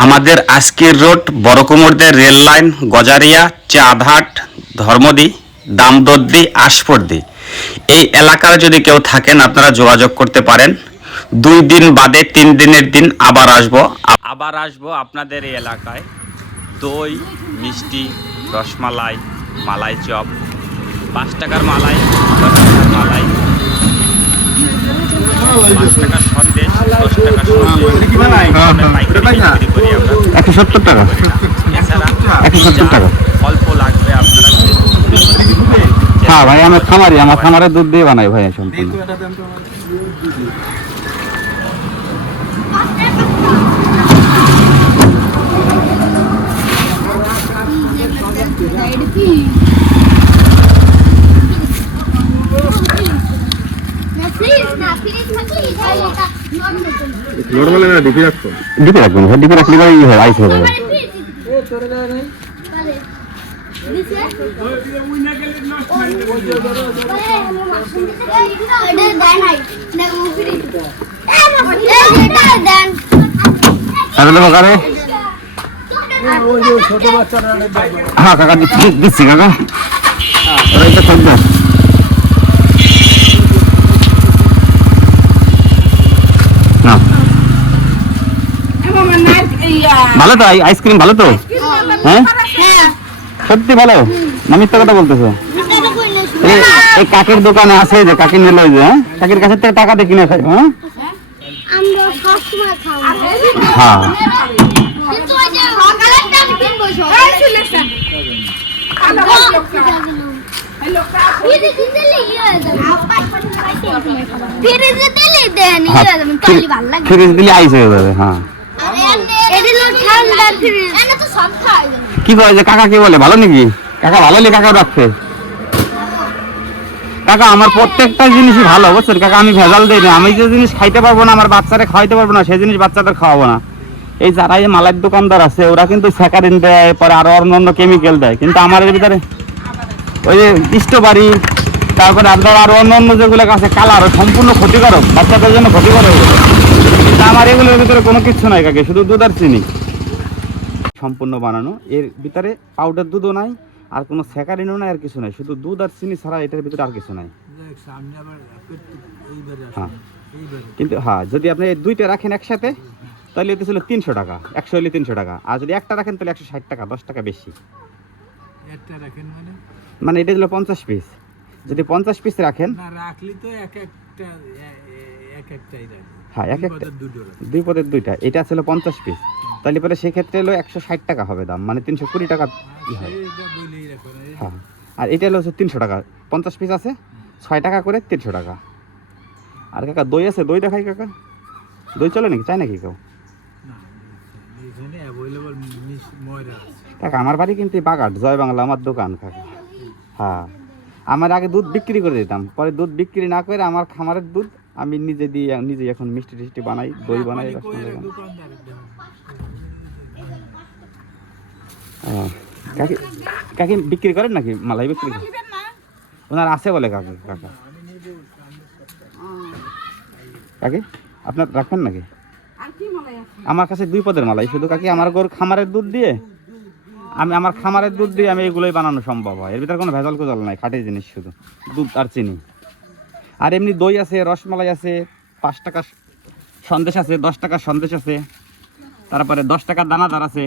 আমাদের আজকের road বড়কুমুরদে rail line Gazaria চাঁদহাট ধর্মদি দামদর্দি আশফর্দি এই এলাকার যদি কেউ থাকেন আপনারা যোগাযোগ করতে পারেন। 2 দিন বাদে 3 দিনের দিন আবার আসবো আপনাদের এই এলাকায়। দই মিষ্টি রসমালাই মালাই চপ 5 টাকার মালাই 10 টাকার মালাই 5 টাকার সন্দেশ 10 টাকার সন্দেশ 170 টাকা এছাড়া 170 টাকা অল্প লাগবে আপনারা। হ্যাঁ ভাই আমার খামারের দুধ দিয়ে বানাই ভাই সম্পূর্ণ। নরমাল না ডিপি রাখতো ডিপে রাখবেন ভাই, ডিপে রাখলে ভাই হয় আইস হবে। হ্যাঁ কাকা দিচ্ছি কাকা ওইটা থাকবে। ভালো তো আইসক্রিম ভালো তো? হ্যাঁ সত্যি ভালো না মিথ্যা কথা বলতেছো? এই কাকের দোকানে আছে যে কাকি নিল ওই যে, হ্যাঁ কাকির কাছে থেকে টাকা দিয়ে কিনে খাই। হ্যাঁ হ্যাঁ ফ্রিজ দিলে আইস হয়ে যাবে। হ্যাঁ কি করে যে কাকা কি বলে ভালো নাকি? কাকা ভালো লে কাকা রাখছে কাকা আমার প্রত্যেকটা জিনিসই ভালো বুঝছেন কাকা, আমি ভেজাল দিই না। আমি যে জিনিস খাইতে পারবো না আমার বাচ্চারা খাওয়াইতে পারবো না সেই জিনিস বাচ্চাদের খাওয়াবো না। এই যারা এই মালাইয়ের দোকানদার আছে ওরা কিন্তু স্যাকারিন দেয় পরে আরো অন্যান্য কেমিক্যাল দেয়, কিন্তু আমার এর ভিতরে ওই যে স্ট্রবেরি তারপরে আপনার আরো অন্যান্য যেগুলো আছে কালার সম্পূর্ণ ক্ষতিকারক বাচ্চাদের জন্য ক্ষতিকারক এগুলো, কিন্তু আমার এগুলোর ভিতরে কোনো কিছু নাই কাকে, শুধু দুধ আর চিনি সম্পূর্ণ বানানো। এর ভিতরে পাউডার দুধও নাই আর কোনো স্যাকারিনও নাই আর কিছু নাই, শুধু দুধ আর চিনি ছাড়া এটার ভিতরে আর কিছু নাই। হ্যাঁ কিন্তু হ্যাঁ যদি আপনি এই দুইটা রাখেন একসাথে তাহলে এতে ছিল 300 টাকা, 100 হলে 300 টাকা, আর যদি একটা রাখেন তাহলে 160 টাকা, 10 টাকা বেশি। মানে এটা ছিল 50 পিস, যদি 50 পিস রাখেন হ্যাঁ এক একটা দুই পদের দুইটা, এটা ছিল 50 পিস তাহলে পরে সেক্ষেত্রে হলো 160 টাকা হবে দাম, মানে 320 টাকা হয়। হ্যাঁ আর এটা হলো 300 টাকা, 50 পিস আছে 6 টাকা করে 300 টাকা। আর কাকা দই আছে, দই দেখাই কাকা, দই চলে নাকি চাই নাকি কেউ? কাকা আমার বাড়ি কিন্তু বাগাট জয় বাংলা আমার দোকান কাকা। হ্যাঁ আমার আগে দুধ বিক্রি করে দিতাম, পরে দুধ বিক্রি না করে আমার খামারের দুধ আমি নিজে দিয়ে নিজে এখন মিষ্টি টিষ্টি বানাই, দই বানাই, রসমালাই বানাই। কাকি কাকি বিক্রি করেন নাকি মালাই বিক্রি করেন? ওনার আছে বলে কাকি কাকা কাকি আপনার রাখবেন নাকি? আমার কাছে 2 পদের মালাই শুধু কাকি, আমার গরু খামারের দুধ দিয়ে আমার খামারের দুধ দিয়ে আমি এগুলোই বানানো সম্ভব হয়, এর ভিতরে কোনো ভেজাল কোজাল নাই, খাঁটি জিনিস শুধু দুধ আর চিনি। আর এমনি দই আছে, রসমালাই আছে, 5 টাকার সন্দেশ আছে, 10 টাকার সন্দেশ আছে, তারপরে 10 টাকার দানাদার আছে।